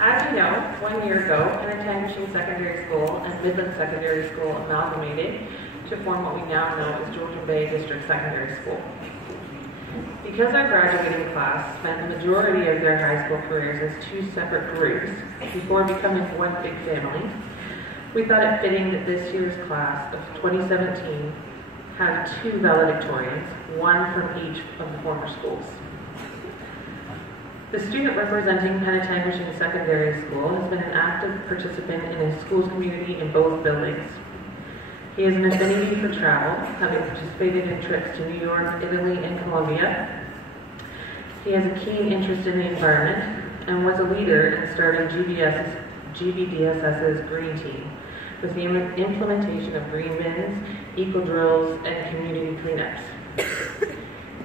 As you know, 1 year ago, Penetangishing Secondary School and Midland Secondary School amalgamated to form what we now know as Georgian Bay District Secondary School. Because our graduating class spent the majority of their high school careers as two separate groups before becoming one big family, we thought it fitting that this year's class of 2017 have two valedictorians, one from each of the former schools. The student representing Penetangishing Secondary School has been an active participant in his school's community in both buildings. He has an affinity for travel, having participated in trips to New York, Italy, and Colombia. He has a keen interest in the environment and was a leader in starting GBDSS's Green Team, with the implementation of green bins, eco-drills, and community cleanups.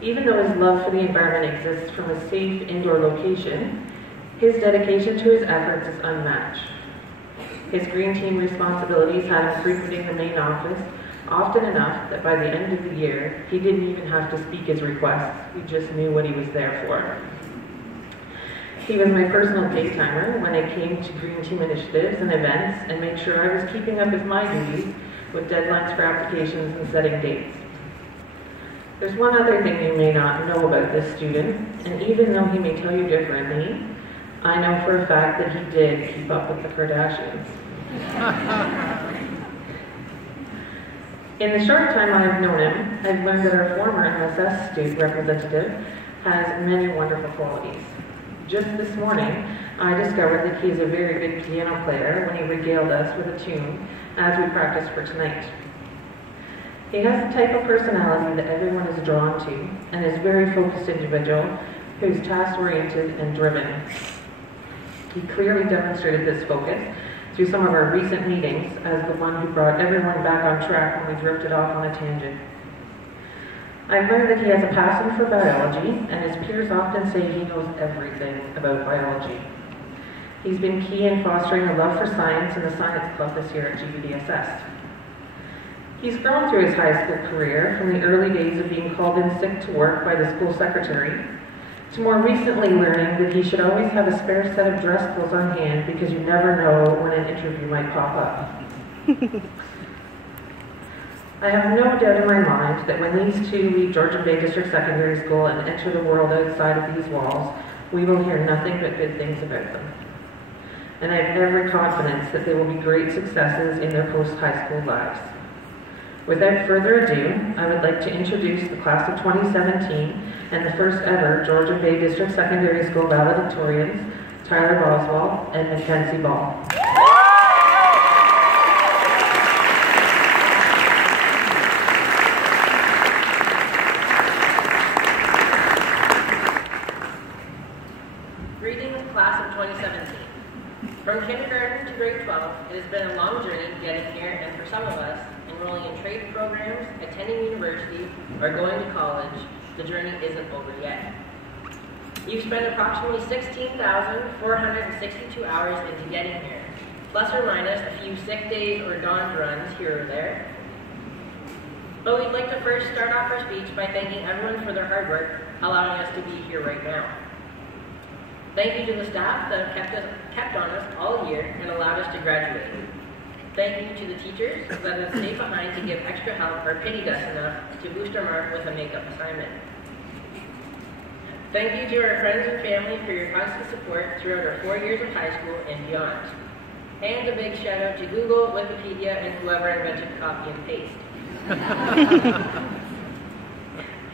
Even though his love for the environment exists from a safe indoor location, his dedication to his efforts is unmatched. His Green Team responsibilities had him frequenting the main office often enough that by the end of the year, he didn't even have to speak his requests. We just knew what he was there for. He was my personal pay-timer when it came to Green Team initiatives and events, and made sure I was keeping up with my duties with deadlines for applications and setting dates. There's one other thing you may not know about this student, and even though he may tell you differently, I know for a fact that he did keep up with the Kardashians. In the short time I've known him, I've learned that our former MSS student representative has many wonderful qualities. Just this morning, I discovered that he is a very good piano player when he regaled us with a tune as we practiced for tonight. He has the type of personality that everyone is drawn to, and is a very focused individual who is task-oriented and driven. He clearly demonstrated this focus through some of our recent meetings as the one who brought everyone back on track when we drifted off on a tangent. I've learned that he has a passion for biology, and his peers often say he knows everything about biology. He's been key in fostering a love for science in the science club this year at GBDSS. He's grown through his high school career from the early days of being called in sick to work by the school secretary, to more recently learning that he should always have a spare set of dress clothes on hand because you never know when an interview might pop up. I have no doubt in my mind that when these two leave Georgian Bay District Secondary School and enter the world outside of these walls, we will hear nothing but good things about them. And I have every confidence that they will be great successes in their post-high school lives. Without further ado, I would like to introduce the class of 2017 and the first ever Georgian Bay District Secondary School valedictorians, Tyler Boswell and Mackenzie Ball. Greetings, class of 2017. From kindergarten to grade 12, it has been a long journey getting here, and for some of us, enrolling in trade programs, attending university, or going to college, the journey isn't over yet. You've spent approximately 16,462 hours into getting here, plus or minus a few sick days or dawn runs here or there. But we'd like to first start off our speech by thanking everyone for their hard work, allowing us to be here right now. Thank you to the staff that have kept on us all year and allowed us to graduate. Thank you to the teachers that have stayed behind to give extra help or pitied us enough to boost our mark with a makeup assignment. Thank you to our friends and family for your constant support throughout our 4 years of high school and beyond. And a big shout out to Google, Wikipedia, and whoever invented copy and paste.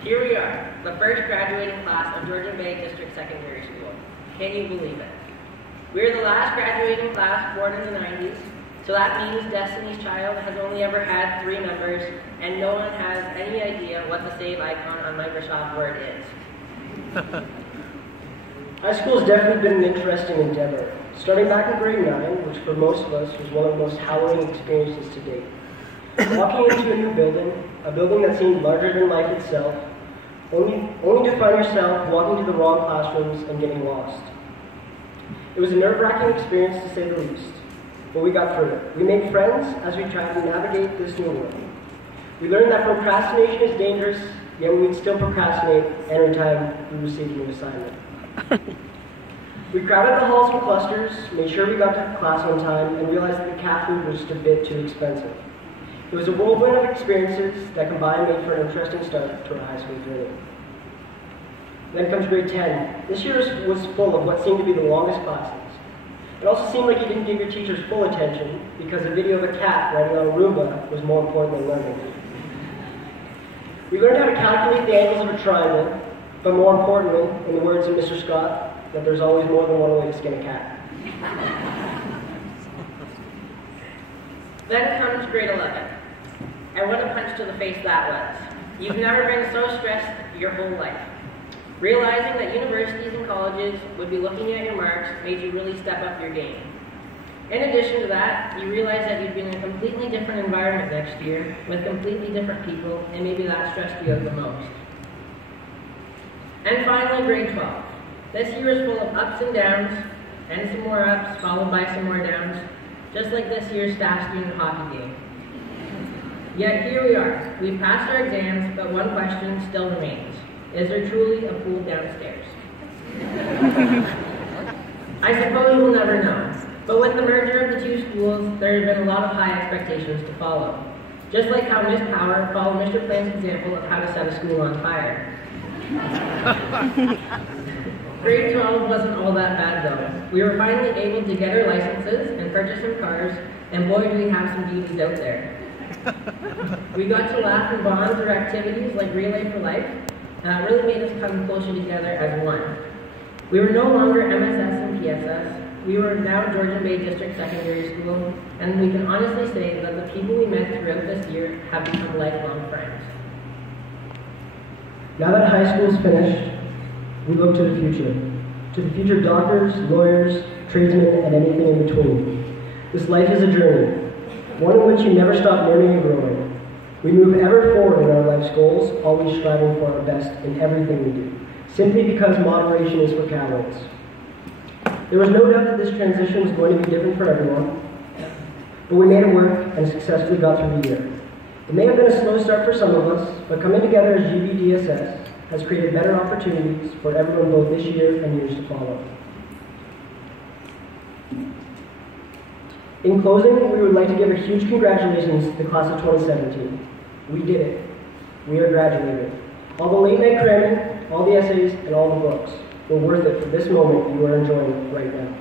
Here we are, the first graduating class of Georgian Bay District Secondary School. Can you believe it? We're the last graduating class born in the 90s, so that means Destiny's Child has only ever had 3 members, and no one has any idea what the save icon on Microsoft Word is. High school has definitely been an interesting endeavor. Starting back in grade 9, which for most of us was one of the most harrowing experiences to date. Walking into a new building, a building that seemed larger than life itself, only to find yourself walking to the wrong classrooms and getting lost. It was a nerve-wracking experience to say the least, but we got through it. We made friends as we tried to navigate this new world. We learned that procrastination is dangerous, yet we would still procrastinate every time we received a new assignment. We crowded the halls in clusters, made sure we got to class on time, and realized that the cat food was just a bit too expensive. It was a whirlwind of experiences that combined made for an interesting start to our high school journey. Then comes grade 10. This year was full of what seemed to be the longest classes. It also seemed like you didn't give your teachers full attention because a video of a cat riding on a Roomba was more important than learning. We learned how to calculate the angles of a triangle, but more importantly, in the words of Mr. Scott, that there's always more than one way to skin a cat. Then comes grade 11. And what a punch to the face that was. You've never been so stressed your whole life. Realizing that universities and colleges would be looking at your marks made you really step up your game. In addition to that, you realized that you'd be in a completely different environment next year with completely different people, and maybe that stressed you out the most. And finally, grade 12. This year is full of ups and downs, and some more ups, followed by some more downs, just like this year's staff student hockey game. Yet here we are. We've passed our exams, but one question still remains. Is there truly a pool downstairs? I suppose we'll never know. But with the merger of the two schools, there have been a lot of high expectations to follow. Just like how Miss Power followed Mr. Plain's example of how to set a school on fire. Grade 12 wasn't all that bad though. We were finally able to get our licenses and purchase some cars, and boy do we have some beauties out there. We got to laugh and bond through activities like Relay for Life, and it really made us come closer together as one. We were no longer MSS and PSS, we were now Georgian Bay District Secondary School, and we can honestly say that the people we met throughout this year have become lifelong friends. Now that high school's finished, we look to the future doctors, lawyers, tradesmen, and anything in between. This life is a journey, one in which you never stop learning and growing. We move ever forward in our life's goals, always striving for our best in everything we do, simply because moderation is for cowards. There was no doubt that this transition was going to be different for everyone, but we made it work and successfully got through the year. It may have been a slow start for some of us, but coming together as GBDSS has created better opportunities for everyone both this year and years to follow. In closing, we would like to give a huge congratulations to the class of 2017. We did it. We are graduated. All the late night cramming, all the essays, and all the books were worth it for this moment you are enjoying right now.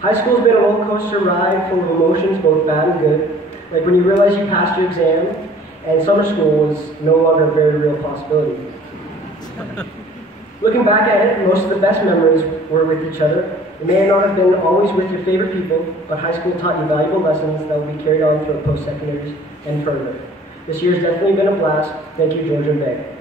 High school's been a roller coaster ride full of emotions, both bad and good, like when you realize you passed your exam, and summer school was no longer a very real possibility. Looking back at it, most of the best memories were with each other. It may not have been always with your favorite people, but high school taught you valuable lessons that will be carried on through post-secondaries and further. This year's definitely been a blast. Thank you, Georgian Bay.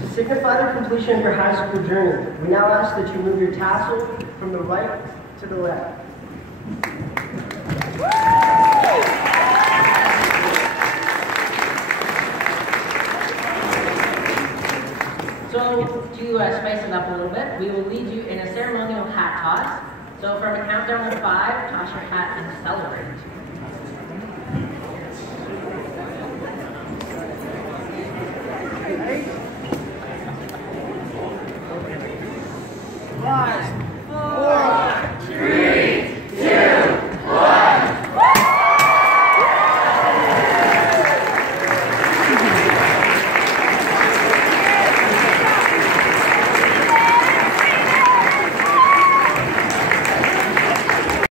To signify the completion of your high school journey, we now ask that you move your tassel from the right to the left. So to spice it up a little bit, we will lead you in a ceremonial hat toss. So from a countdown of 5, toss your hat and celebrate.